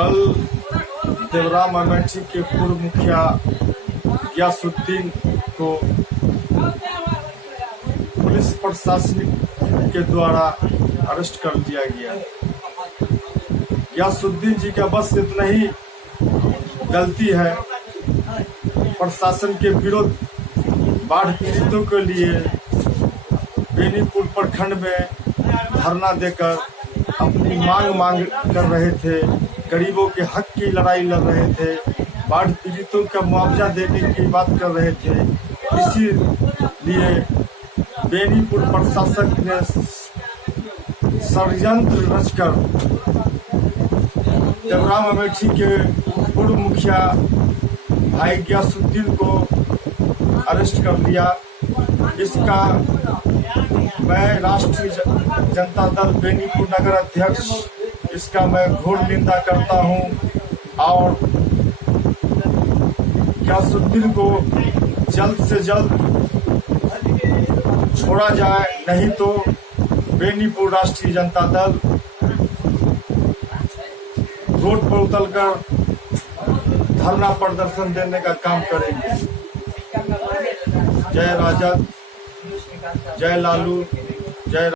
कल देवराम अमेठी के पूर्व मुखिया गियासुद्दीन को पुलिस प्रशासन के द्वारा अरेस्ट कर लिया गया। गियासुद्दीन जी का बस इतना ही गलती है, प्रशासन के विरुद्ध बाढ़ पीड़ितों के लिए बेनीपुर प्रखंड में धरना देकर अपनी मांग कर रहे थे, गरीबों के हक की लड़ाई लड़ रहे थे, बाढ़ पीड़ितों का मुआवजा देने की बात कर रहे थे। इसीलिए बेनीपुर प्रशासन ने षड्यंत्र रचकर देवराम अमेठी के पूर्व मुखिया भाई गियासुद्दीन को अरेस्ट कर लिया। इसका मैं राष्ट्रीय जनता दल बेनीपुर नगर अध्यक्ष इसका मैं घोर निंदा करता हूं और गियासुद्दीन को जल्द से जल्द छोड़ा जाए, नहीं तो बेनीपुर राष्ट्रीय जनता दल रोड पर उतरकर धरना प्रदर्शन देने का काम करेंगे। जय राजद, जय लालू।